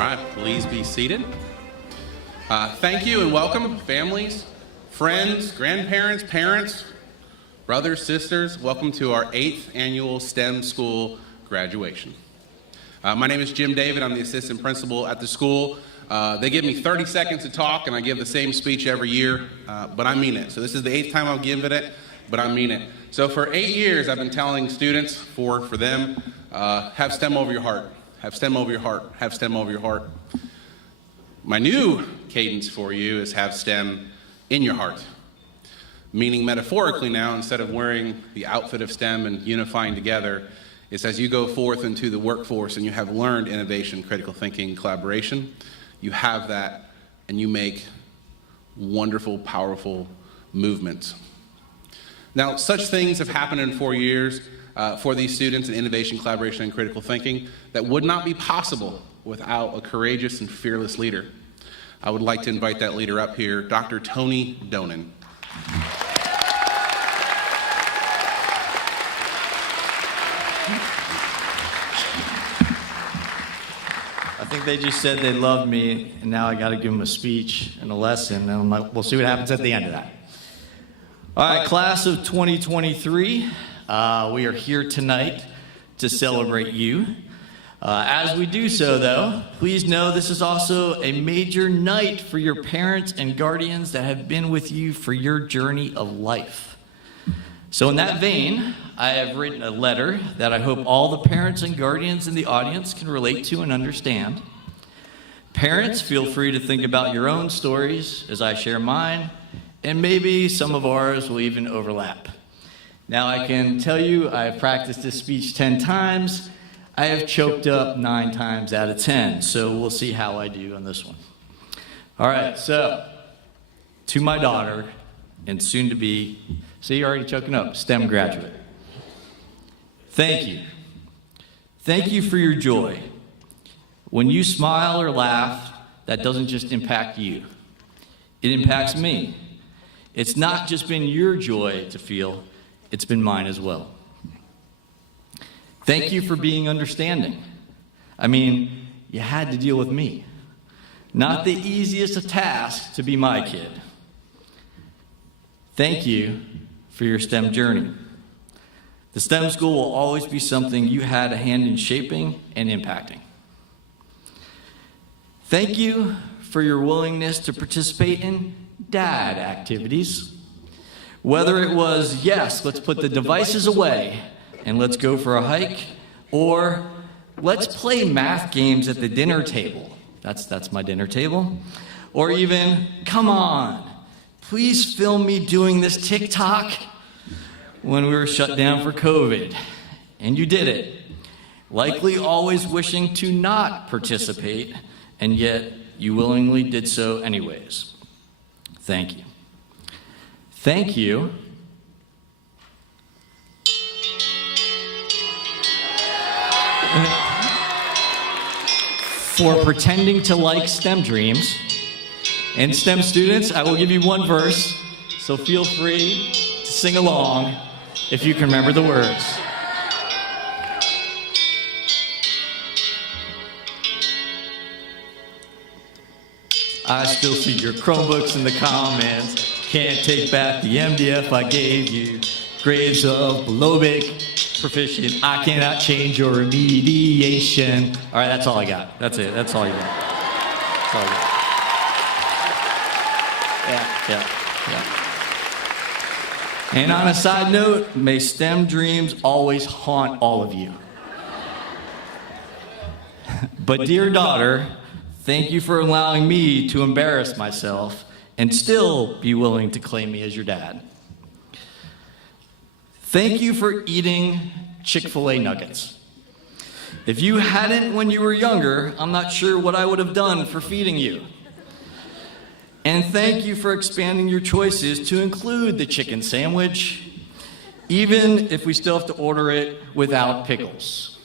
right, please be seated. Thank you and welcome, families, friends, grandparents, parents, brothers, sisters. Welcome to our 8th annual STEM school graduation. My name is Jim David. I'm the assistant principal at the school. They give me 30 seconds to talk, and I give the same speech every year, but I mean it. So this is the 8th time I've given it, but I mean it. So for 8 years, I've been telling students, for them, have STEM over your heart. Have STEM over your heart. Have STEM over your heart. My new cadence for you is have STEM in your heart. Meaning metaphorically now, instead of wearing the outfit of STEM and unifying together, it's as you go forth into the workforce and you have learned innovation, critical thinking, collaboration, you have that and you make wonderful, powerful movements. Now, such things have happened in 4 years for these students in innovation, collaboration, and critical thinking that would not be possible without a courageous and fearless leader. I would like to invite that leader up here, Dr. Tony Donen. I think they just said they loved me, and now I got to give them a speech and a lesson, and we'll see what happens at the end of that. All right, class of 2023, we are here tonight to celebrate you. As we do so, though, please know this is also a major night for your parents and guardians that have been with you for your journey of life. So in that vein, I have written a letter that I hope all the parents and guardians in the audience can relate to and understand. Parents, feel free to think about your own stories as I share mine, and maybe some of ours will even overlap. Now I can tell you I've practiced this speech 10 times. I have choked up 9 times out of 10, so we'll see how I do on this one. All right, so to my daughter and soon to be, see, you're already choking up, STEM graduate. Thank you. Thank you for your joy. When you smile or laugh, that doesn't just impact you. It impacts me. It's not just been your joy to feel, it's been mine as well. Thank you for being understanding. I mean, you had to deal with me. Not the easiest of tasks to be my kid. Thank you for your STEM journey. The STEM school will always be something you had a hand in shaping and impacting. Thank you for your willingness to participate in dad activities. Whether it was, yes, let's put the devices away and let's go for a hike, or let's play math games at the dinner table. That's my dinner table. Or even, come on, please film me doing this TikTok when we were shut down for COVID. And you did it. Likely always wishing to not participate, and yet you willingly did so anyways. Thank you. Thank you for pretending to like STEM dreams. And STEM students, I will give you one verse, so feel free to sing along if you can remember the words. I still see your Chromebooks in the comments. Can't take back the MDF I gave you. Grades of below proficient. I cannot change your remediation. All right, that's all I got. That's it. That's all you got. That's all you got. Yeah. And on a side note, may STEM dreams always haunt all of you. But dear daughter, thank you for allowing me to embarrass myself and still be willing to claim me as your dad. Thank you for eating Chick-fil-A nuggets. If you hadn't when you were younger, I'm not sure what I would have done for feeding you. And thank you for expanding your choices to include the chicken sandwich, even if we still have to order it without pickles.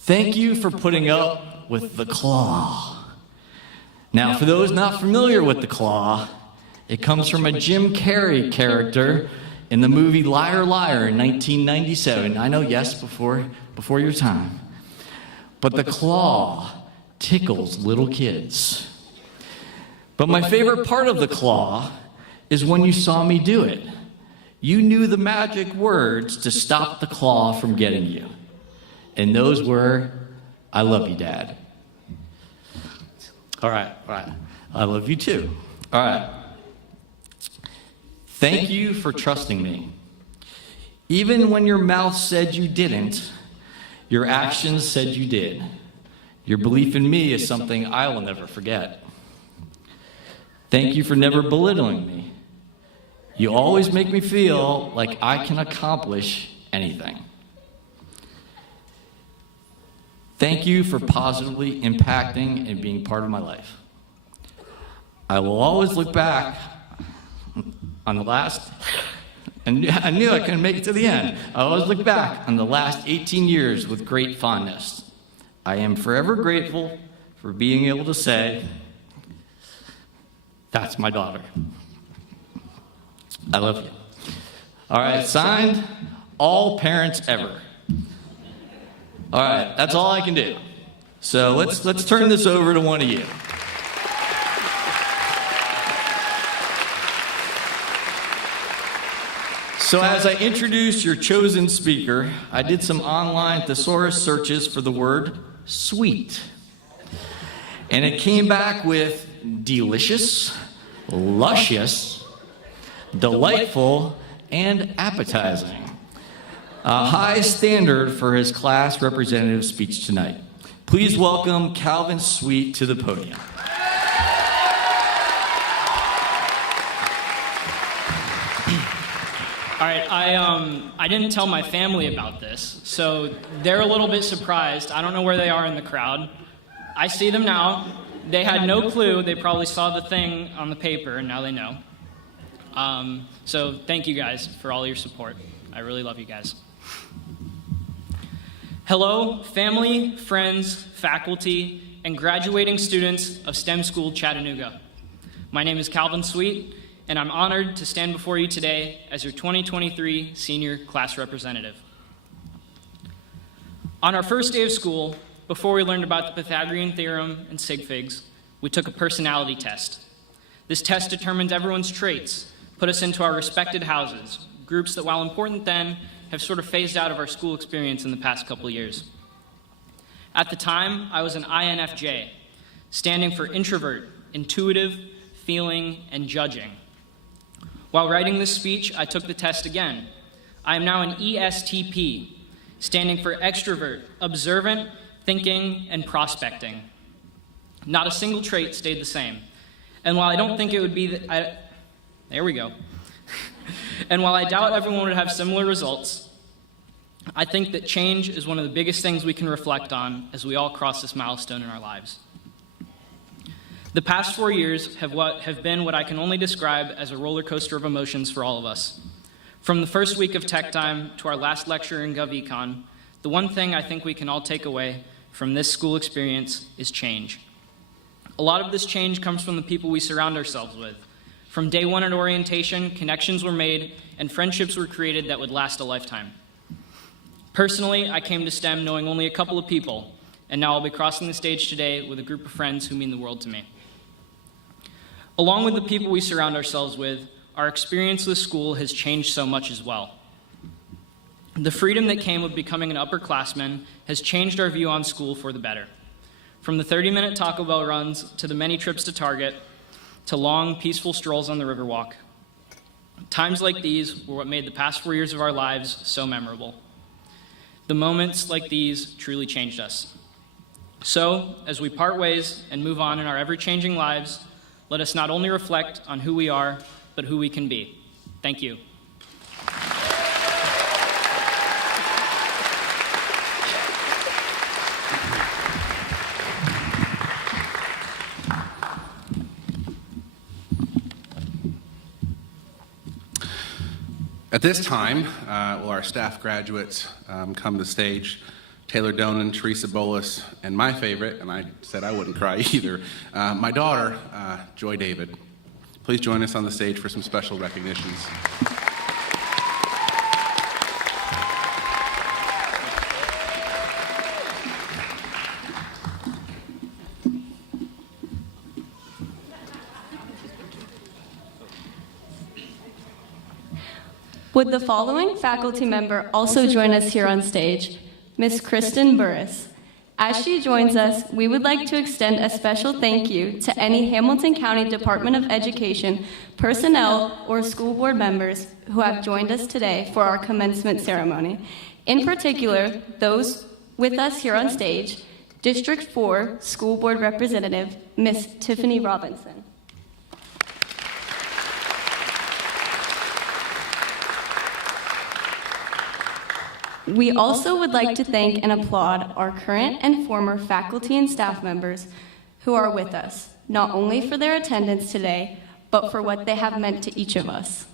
Thank you for putting up with the claw. Now, for those not familiar with the claw, it comes from a Jim Carrey character in the movie Liar Liar in 1997. I know, yes, before your time. but the claw tickles little kids. But my favorite part of the claw is when you saw me do it. You knew the magic words to stop the claw from getting you. And those were, "I love you, Dad." All right. I love you too. All right. Thank you for trusting me. Even when your mouth said you didn't, your actions said you did. Your belief in me is something I will never forget. Thank you for never belittling me. You always make me feel like I can accomplish anything. Thank you for positively impacting and being part of my life. I will always look back on the last, and I knew I couldn't make it to the end. I always look back on the last 18 years with great fondness. I am forever grateful for being able to say, "That's my daughter. I love you." All right, signed, all parents ever. All right, that's all I can do. So let's turn this over to one of you. So as I introduce your chosen speaker, I did some online thesaurus searches for the word sweet. And it came back with delicious, luscious, delightful, and appetizing. A high standard for his class representative speech tonight. Please welcome Calvin Sweet to the podium. All right, I didn't tell my family about this, so they're a little bit surprised. I don't know where they are in the crowd. I see them now. They had no clue. They probably saw the thing on the paper, and now they know. So thank you guys for all your support. I really love you guys. Hello, family, friends, faculty, and graduating students of STEM School Chattanooga. My name is Calvin Sweet, and I'm honored to stand before you today as your 2023 senior class representative. On our first day of school, before we learned about the Pythagorean theorem and sig figs, we took a personality test. This test determines everyone's traits, put us into our respected houses, groups that, while important then, have sort of phased out of our school experience in the past couple of years. At the time, I was an INFJ, standing for introvert, intuitive, feeling, and judging. While writing this speech, I took the test again. I am now an ESTP, standing for extrovert, observant, thinking, and prospecting. Not a single trait stayed the same. And while I don't think it would be there we go. And while I doubt everyone would have similar results, I think that change is one of the biggest things we can reflect on as we all cross this milestone in our lives. The past 4 years have been what I can only describe as a roller coaster of emotions for all of us. From the first week of Tech Time to our last lecture in GovEcon, the one thing I think we can all take away from this school experience is change. A lot of this change comes from the people we surround ourselves with. From day one at orientation, connections were made and friendships were created that would last a lifetime. Personally, I came to STEM knowing only a couple of people, and now I'll be crossing the stage today with a group of friends who mean the world to me. Along with the people we surround ourselves with, our experience with school has changed so much as well. The freedom that came with becoming an upperclassman has changed our view on school for the better. From the 30-minute Taco Bell runs to the many trips to Target to long, peaceful strolls on the Riverwalk. Times like these were what made the past 4 years of our lives so memorable. The moments like these truly changed us. So, as we part ways and move on in our ever-changing lives, let us not only reflect on who we are, but who we can be. Thank you. At this time, will our staff graduates come to the stage. Taylor Donan, Teresa Bolas, and my favorite, and I said I wouldn't cry either, my daughter, Joy David. Please join us on the stage for some special recognitions. Would the following faculty member also join us here on stage? Miss Kristen Burris. As she joins us, we would like to extend a special thank you to any Hamilton County Department of Education personnel or school board members who have joined us today for our commencement ceremony. In particular, those with us here on stage, District 4 School Board Representative, Miss Tiffany Robinson. We also would like to thank and applaud our current and former faculty and staff members who are with us, not only for their attendance today, but for what they have meant to each of us.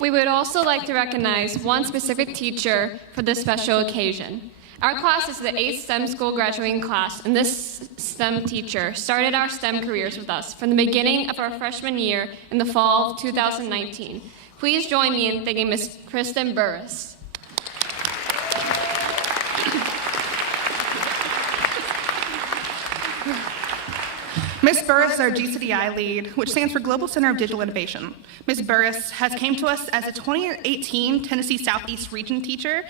We would also like to recognize one specific teacher for this special occasion. Our class is the 8th STEM school graduating class, and this STEM teacher started our STEM careers with us from the beginning of our freshman year in the fall of 2019. Please join me in thanking Ms. Kristen Burris. Ms. Burris is our GCDI lead, which stands for Global Center of Digital Innovation. Ms. Burris has came to us as a 2018 Tennessee Southeast Region Teacher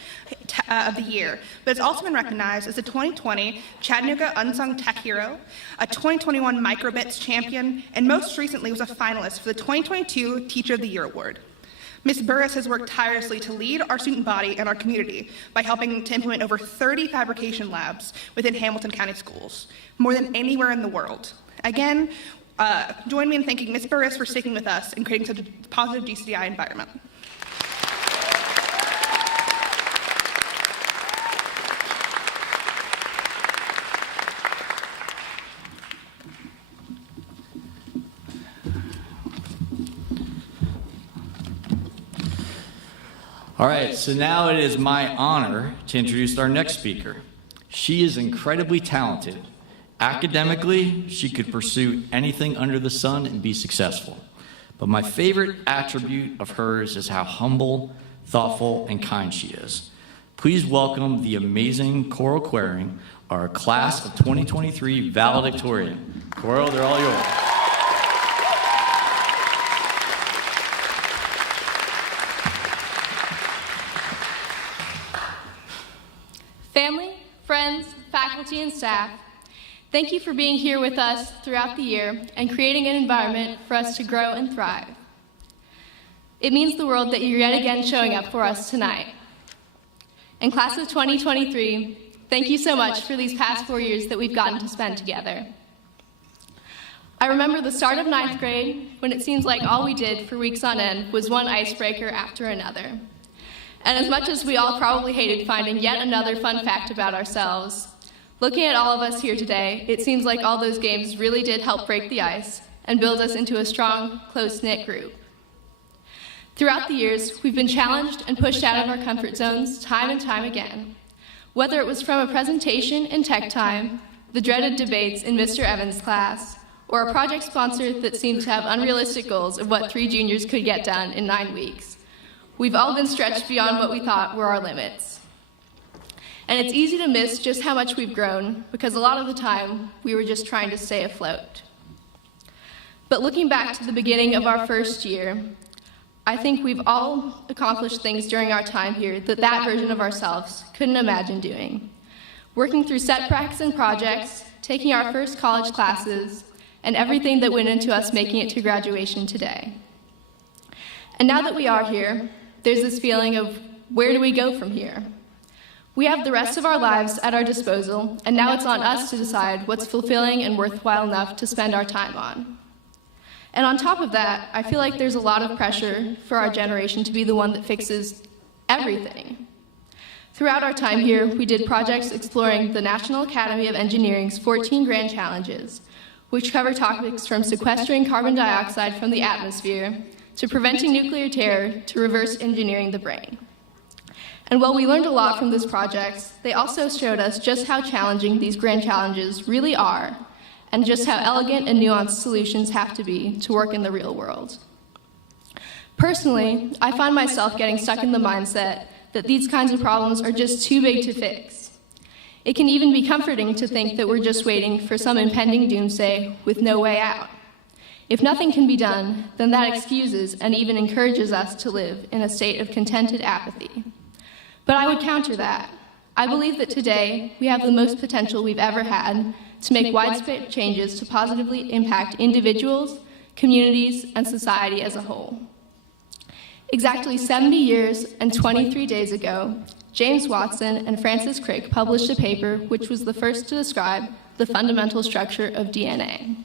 of the Year, but has also been recognized as a 2020 Chattanooga Unsung Tech Hero, a 2021 Microbits Champion, and most recently was a finalist for the 2022 Teacher of the Year Award. Ms. Burris has worked tirelessly to lead our student body and our community by helping to implement over 30 fabrication labs within Hamilton County schools, more than anywhere in the world. Again, join me in thanking Ms. Burris for sticking with us and creating such a positive GCDI environment. All right, so now it is my honor to introduce our next speaker. She is incredibly talented. Academically, she could pursue anything under the sun and be successful. But my favorite attribute of hers is how humble, thoughtful, and kind she is. Please welcome the amazing Coral Quering, our class of 2023 valedictorian. Coral, they're all yours. Family, friends, faculty, and staff, thank you for being here with us throughout the year and creating an environment for us to grow and thrive. It means the world that you're yet again showing up for us tonight. And class of 2023, thank you so much for these past 4 years that we've gotten to spend together. I remember the start of 9th grade when it seems like all we did for weeks on end was one icebreaker after another. And as much as we all probably hated finding yet another fun fact about ourselves, looking at all of us here today, it seems like all those games really did help break the ice and build us into a strong, close-knit group. Throughout the years, we've been challenged and pushed out of our comfort zones time and time again. Whether it was from a presentation in tech time, the dreaded debates in Mr. Evans' class, or a project sponsor that seemed to have unrealistic goals of what 3 juniors could get done in 9 weeks. We've all been stretched beyond what we thought were our limits. And it's easy to miss just how much we've grown, because a lot of the time, we were just trying to stay afloat. But looking back to the beginning of our first year, I think we've all accomplished things during our time here that version of ourselves couldn't imagine doing. Working through set practice and projects, taking our first college classes, and everything that went into us making it to graduation today. And now that we are here, there's this feeling of, where do we go from here? We have the rest of our lives at our disposal, and now it's on us to decide what's fulfilling and worthwhile enough to spend our time on. And on top of that, I feel like there's a lot of pressure for our generation to be the one that fixes everything. Throughout our time here, we did projects exploring the National Academy of Engineering's 14 Grand Challenges, which cover topics from sequestering carbon dioxide from the atmosphere to preventing nuclear terror, to reverse engineering the brain. And while we learned a lot from those projects, they also showed us just how challenging these grand challenges really are, and just how elegant and nuanced solutions have to be to work in the real world. Personally, I find myself getting stuck in the mindset that these kinds of problems are just too big to fix. It can even be comforting to think that we're just waiting for some impending doomsday with no way out. If nothing can be done, then that excuses and even encourages us to live in a state of contented apathy. But I would counter that. I believe that today we have the most potential we've ever had to make widespread changes to positively impact individuals, communities, and society as a whole. Exactly 70 years and 23 days ago, James Watson and Francis Crick published a paper which was the first to describe the fundamental structure of DNA.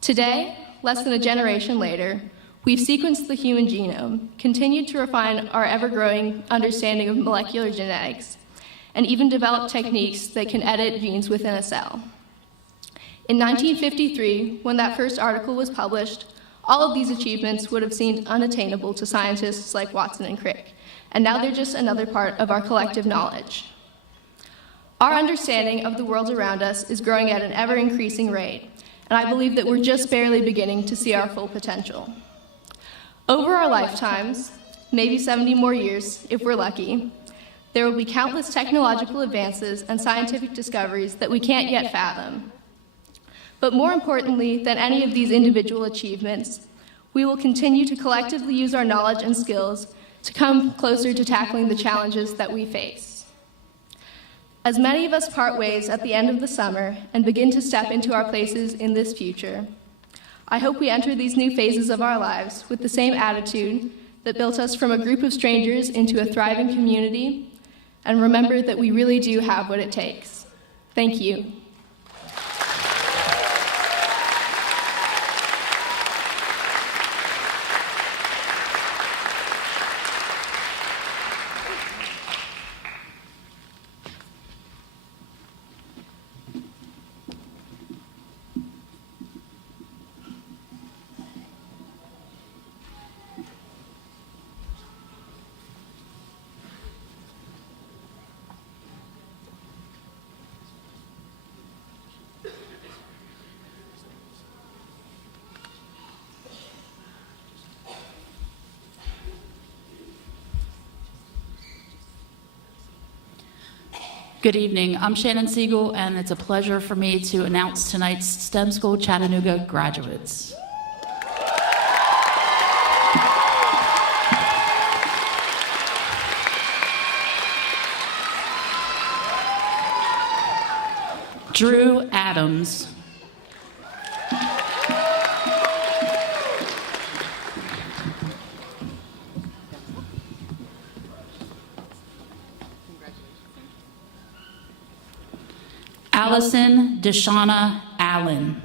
Today, less than a generation later, we've sequenced the human genome, continued to refine our ever-growing understanding of molecular genetics, and even developed techniques that can edit genes within a cell. In 1953, when that first article was published, all of these achievements would have seemed unattainable to scientists like Watson and Crick, and now they're just another part of our collective knowledge. Our understanding of the world around us is growing at an ever-increasing rate, and I believe that we're just barely beginning to see our full potential. Over our lifetimes, maybe 70 more years if we're lucky, there will be countless technological advances and scientific discoveries that we can't yet fathom. But more importantly than any of these individual achievements, we will continue to collectively use our knowledge and skills to come closer to tackling the challenges that we face. As many of us part ways at the end of the summer and begin to step into our places in this future, I hope we enter these new phases of our lives with the same attitude that built us from a group of strangers into a thriving community, and remember that we really do have what it takes. Thank you. Good evening. I'm Shannon Siegel, and it's a pleasure for me to announce tonight's STEM School Chattanooga graduates. Drew Adams. Allison Deshauna Allen.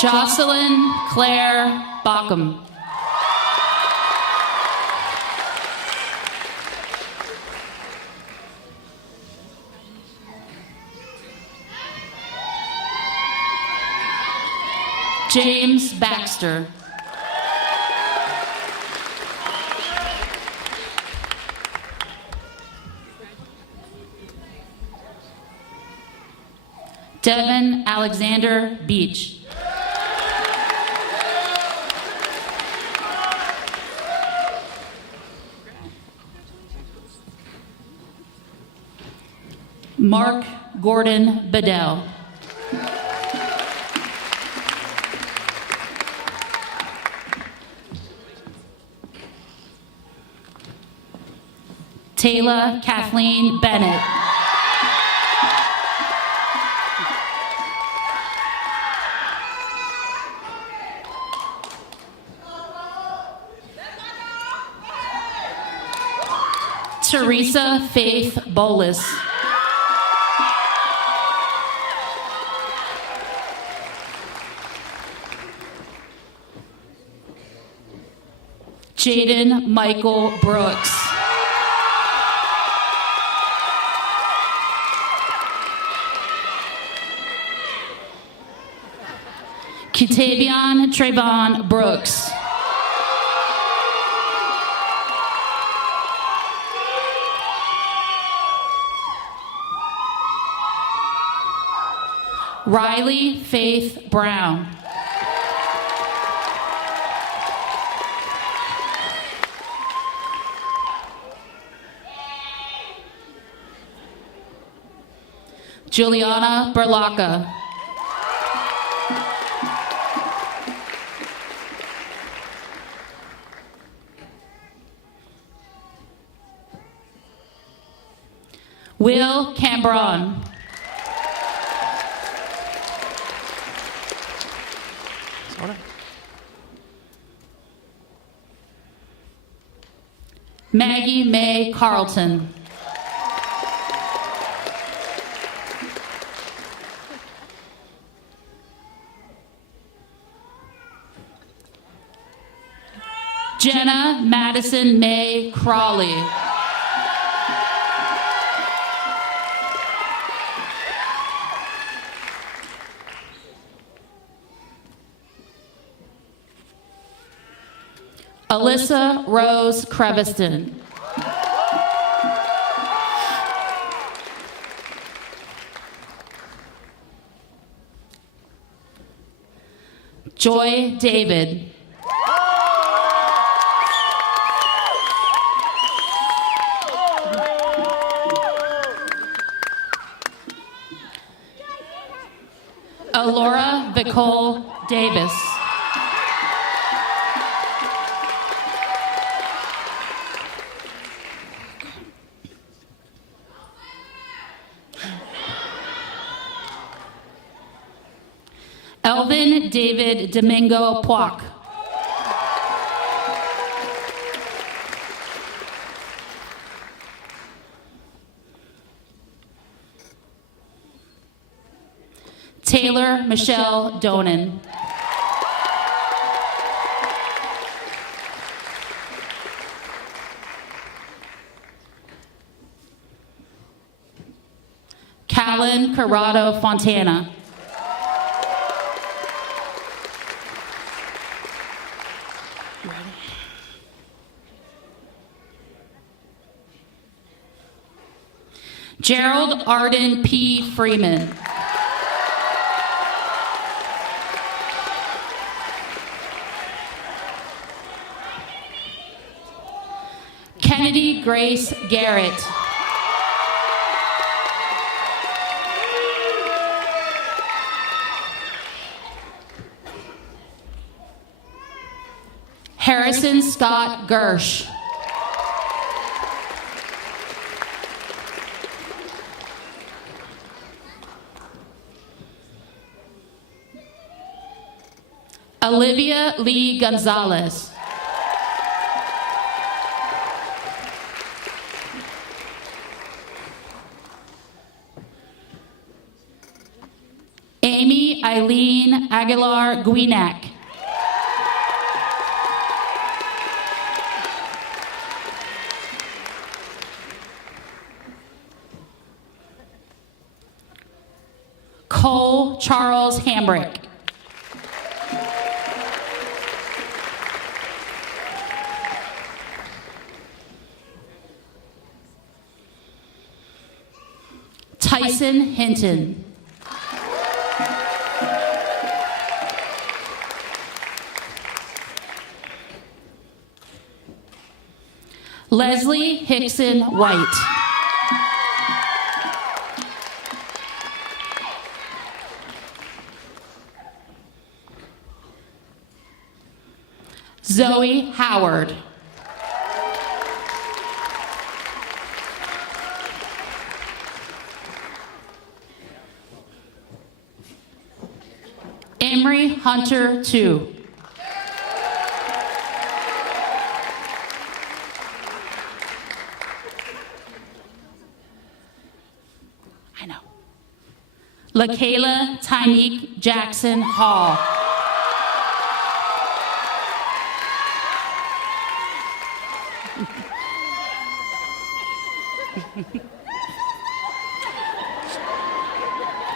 Jocelyn Claire Bockham. James Baxter. Devin Alexander Beach. Mark Gordon Bedell. Taylor Kathleen Bennett. Teresa Faith Bolus. Jaden Michael Brooks. Kitavion Trayvon Brooks. Riley Faith Brown. Juliana Berlacca. Will Cambron. Maggie Mae Carlton. Jenna Madison Mae Crawley. Alyssa Rose Creviston. Joy David. Alora Vicole Davis. Elvin David Domingo Poik. Taylor Michelle Donan. Callan Corrado Fontana. Gerald Arden P. Freeman. Kennedy Grace Garrett. Harrison Scott Gersh. Olivia Lee Gonzalez. Amy Eileen Aguilar Guinac. Cole Charles Hambrick. Tyson Hinton. Leslie Hickson White. Zoe Howard. Emery Hunter II. I know. LaKayla Tyneek Jackson Hall.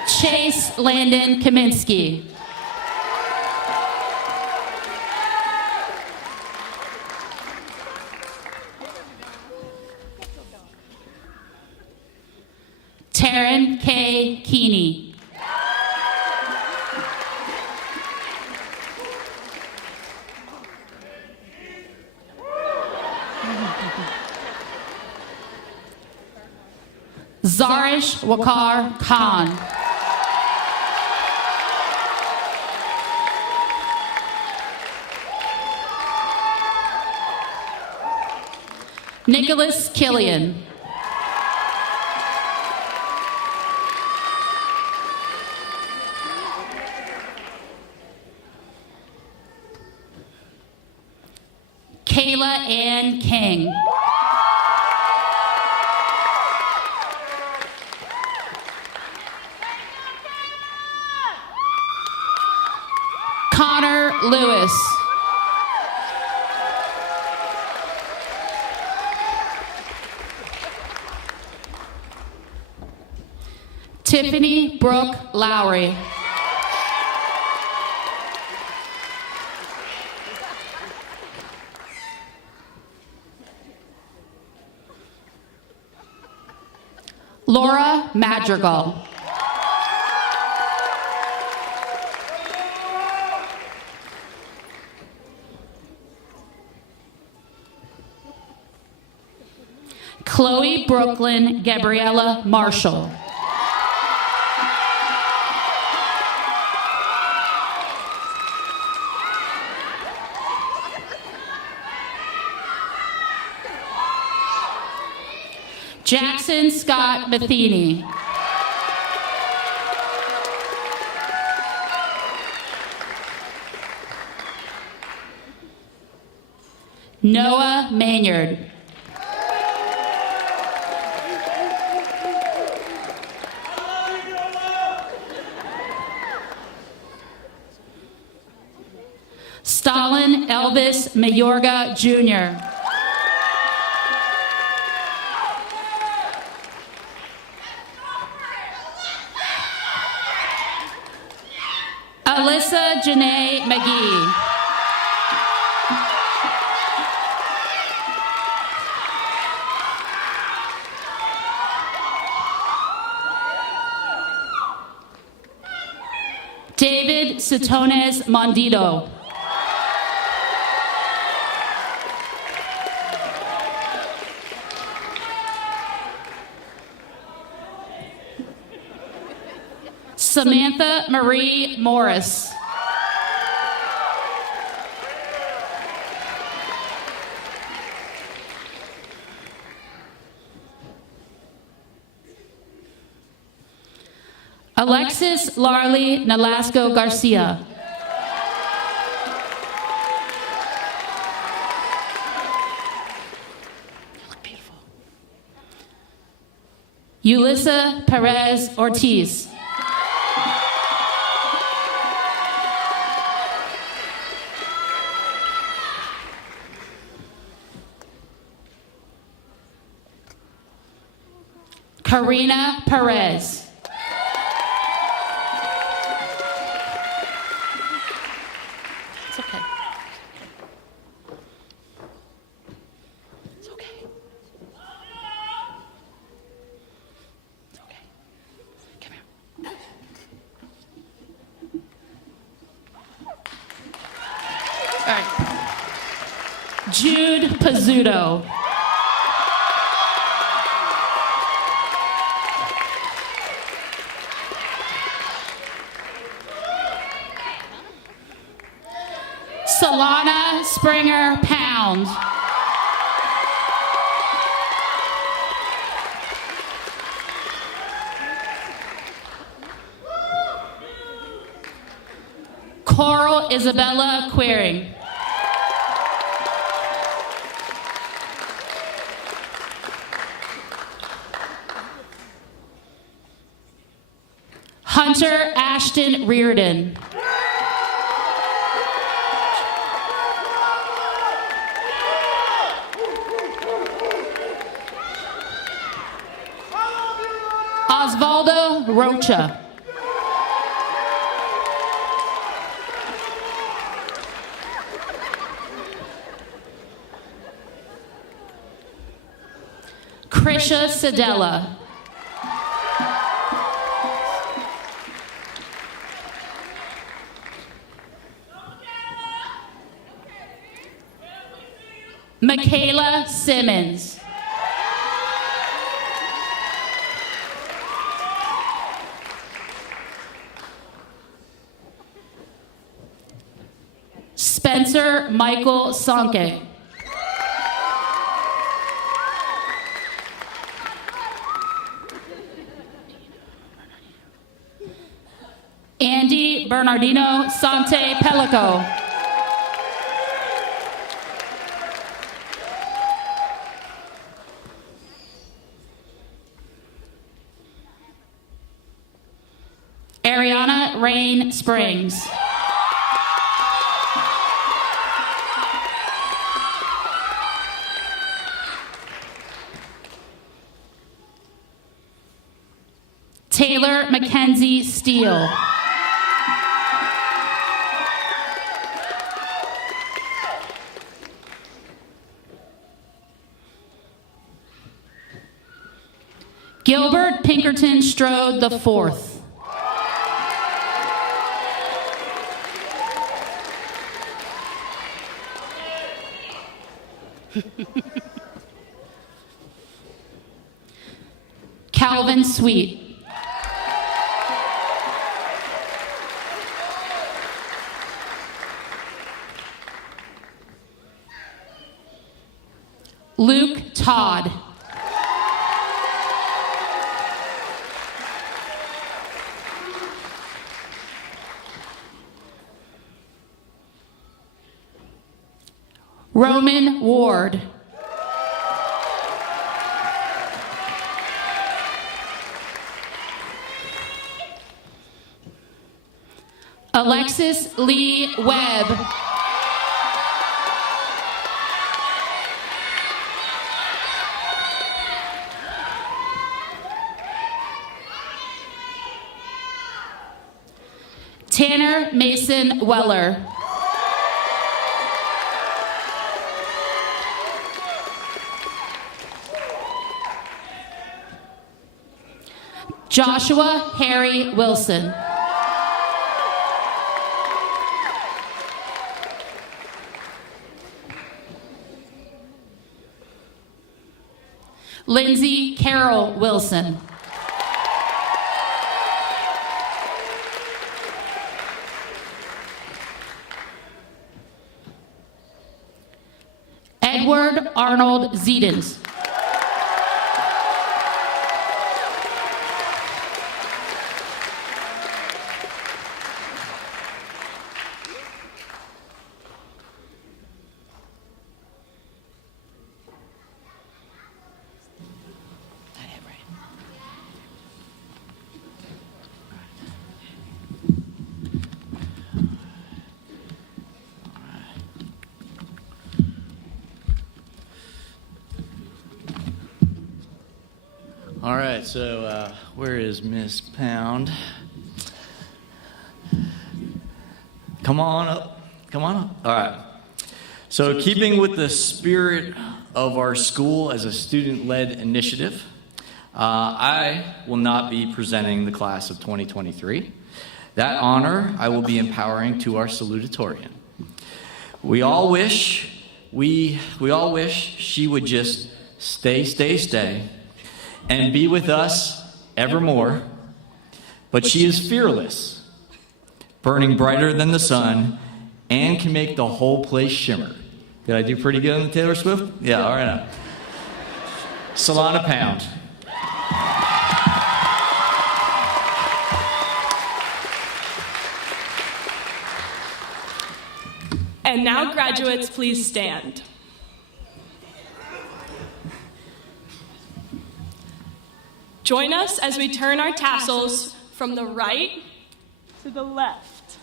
Chase Landon Kaminsky. Taryn K. Keeney. Zarish Wakar Khan. Nicholas Killian. Kayla Ann King. Connor Lewis. Tiffany Brooke Lowry. Laura Madrigal. Chloe Brooklyn Gabriella Marshall. Jackson Scott Matheny. Noah Maynard. Stalin Elvis Mayorga Jr. Alyssa Janae McGee. David Sitones Mondito. Samantha Marie Morris. Alexis Larley Nolasco Garcia. Yulissa Perez Ortiz. Karina Perez. It's okay. It's okay. It's okay. Come here. All right. Jude Pizzuto. Solana Springer Pound. Coral Isabella Queering. Hunter Ashton Reardon. Osvaldo Rocha. Krisha Sedella. Michaela Simmons. Spencer Michael Sonke. Andy Bernardino Sante Pellico. Ariana Rain Springs. Taylor Mackenzie Steele. Gilbert Pinkerton Strode the Fourth. Calvin Sweet. Luke Todd. Roman Ward. Alexis Lee Webb. Tanner Mason Weller. Joshua Harry Wilson. Lindsay Carol Wilson. Edward Arnold Zedens. All right, so where is Miss Pound? Come on up. Come on up. All right. So keeping with the spirit of our school as a student-led initiative, I will not be presenting the class of 2023. That honor I will be empowering to our salutatorian. We all wish she would just stay, and be with us evermore. But she is fearless, burning brighter than the sun, and can make the whole place shimmer. Did I do pretty good on the Taylor Swift? Yeah, all right. Solana Pound. And now, graduates, please stand. Join us as we turn our tassels from the right to the left.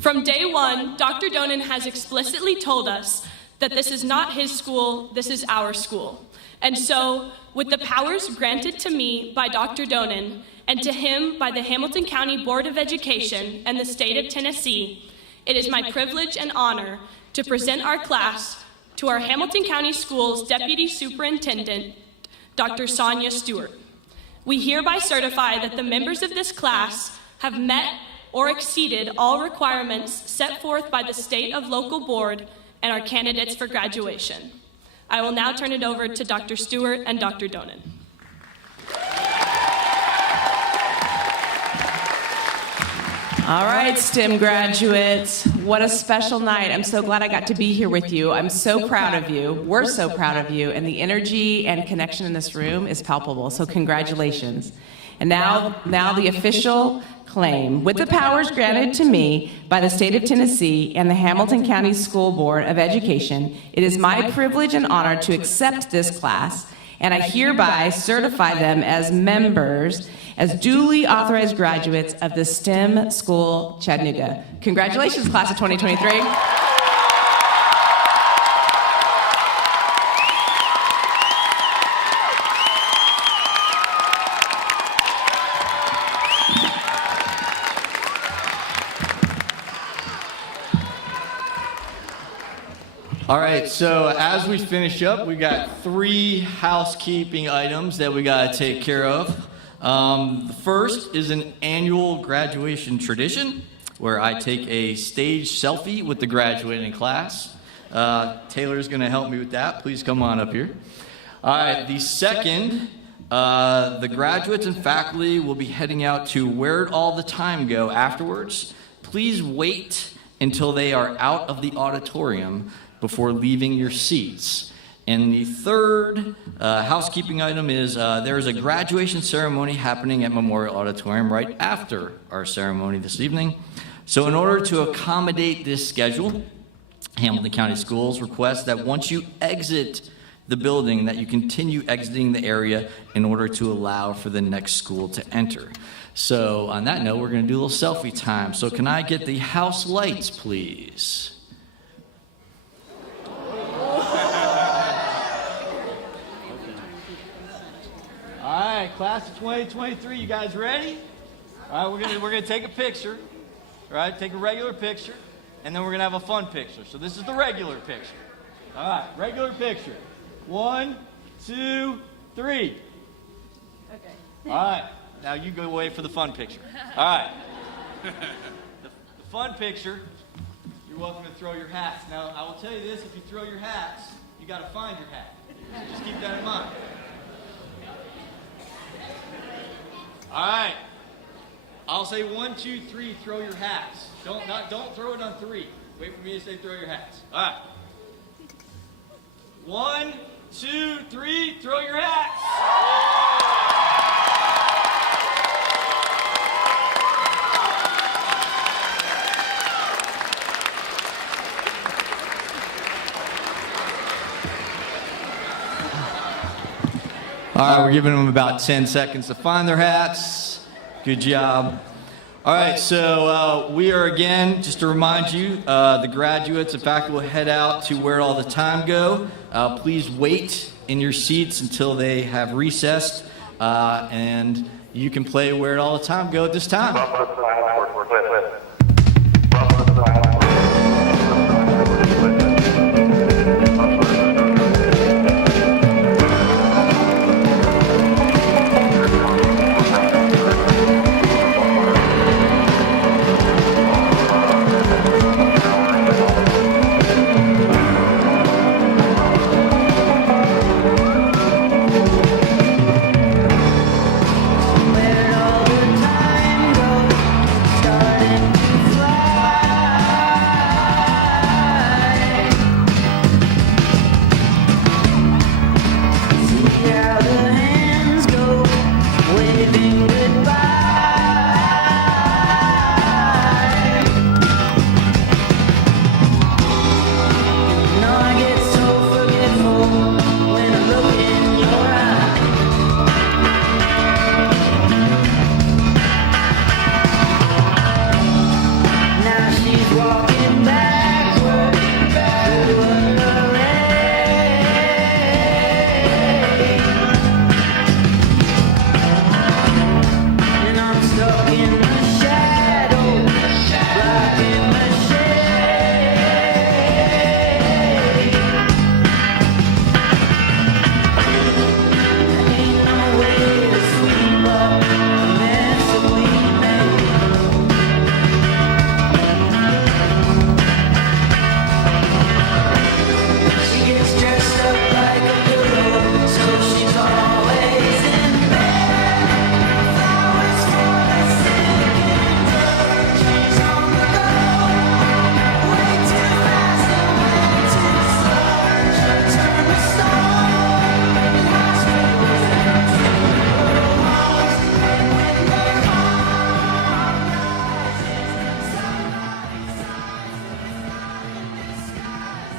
From day one, Dr. Donen has explicitly told us that this is not his school, this is our school. And so, with the powers granted to me by Dr. Donen and to him by the Hamilton County Board of Education and the state of Tennessee, it is my privilege and honor to present our class to our Hamilton County Schools Deputy Superintendent, Dr. Sonia Stewart. We hereby certify that the members of this class have met or exceeded all requirements set forth by the state of local board and are candidates for graduation. I will now turn it over to Dr. Stewart and Dr. Donen. All right, STEM graduates, what a special night. I'm so glad I got to be here with you. I'm so proud of you. We're so proud of you. And the energy and connection in this room is palpable. So congratulations. And now the official claim. With the powers granted to me by the state of Tennessee and the Hamilton County School Board of Education, it is my privilege and honor to accept this class, and I hereby certify them as members, as duly authorized graduates of the STEM School Chattanooga. Congratulations, class of 2023. All right, so as we finish up, we got 3 housekeeping items that we got to take care of. The first is an annual graduation tradition where I take a stage selfie with the graduating class. Taylor's going to help me with that. Please come on up here. All right, the second, the graduates and faculty will be heading out to Where'd All the Time Go afterwards. Please wait until they are out of the auditorium before leaving your seats. And the third housekeeping item is there is a graduation ceremony happening at Memorial Auditorium right after our ceremony this evening. So in order to accommodate this schedule, Hamilton County Schools requests that once you exit the building, that you continue exiting the area in order to allow for the next school to enter. So on that note, we're going to do a little selfie time. So can I get the house lights, please? All right, class of 2023, you guys ready? All right, we're gonna take a picture. All right, take a regular picture, and then we're gonna have a fun picture. So this is the regular picture. All right, regular picture. 1, 2, 3. Okay. All right, now you go away for the fun picture. All right. The fun picture, you're welcome to throw your hats. Now, I will tell you this, if you throw your hats, you gotta find your hat. So just keep that in mind. All right. I'll say 1, 2, 3, throw your hats. Don't throw it on 3. Wait for me to say throw your hats. All right. 1, 2, 3, throw your hats. All right, we're giving them about 10 seconds to find their hats. Good job. All right, so we are again, just to remind you, the graduates and faculty will head out to Where'd All the Time Go. Please wait in your seats until they have recessed, and you can play Where'd All the Time Go at this time.